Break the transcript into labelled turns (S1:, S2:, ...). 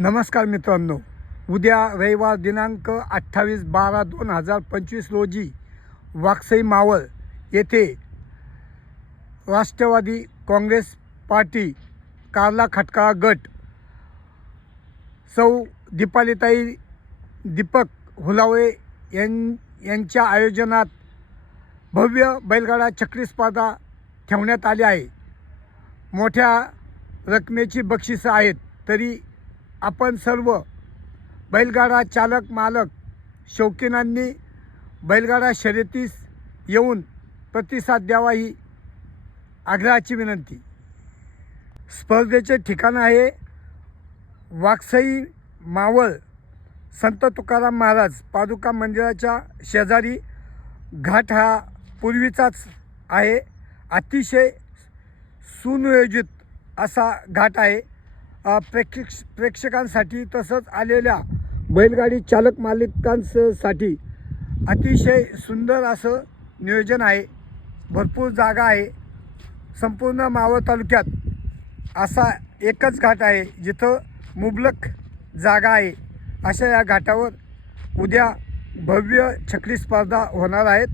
S1: नमस्कार मित्रांनो. उद्या रविवार दिनांक अठ्ठावीस बारा दोन हजार पंचवीस रोजी वाकसई मावळ येथे राष्ट्रवादी काँग्रेस पार्टी कारला खटकाळा गट सौ दीपालीताई दीपक हुलावळे यां यांच्या आयोजनात भव्य बैलगाडा चक्री स्पर्धा ठेवण्यात आली आहे. मोठ्या रकमेची बक्षिसं आहेत तरी आपण सर्व बैलगाडा चालक मालक शौकीनांनी बैलगाडा शर्यतीस येऊन प्रतिसाद द्यावा ही आग्रहाची विनंती. स्पर्धेचे ठिकाण आहे वाकसई मावळ. संत तुकाराम महाराज पादुका मंदिराच्या शेजारी घाट हा पूर्वीचाच आहे. अतिशय सुनियोजित असा घाट आहे. प्रेक्षक प्रेक्षकांसाठी तसंच आलेल्या बैलगाडी चालक मालिकांसाठी अतिशय सुंदर असं नियोजन आहे. भरपूर जागा आहे. संपूर्ण मावळ तालुक्यात असा एकच घाट आहे जिथं मुबलक जागा आहे. अशा या घाटावर उद्या भव्य छकडी स्पर्धा होणार आहेत.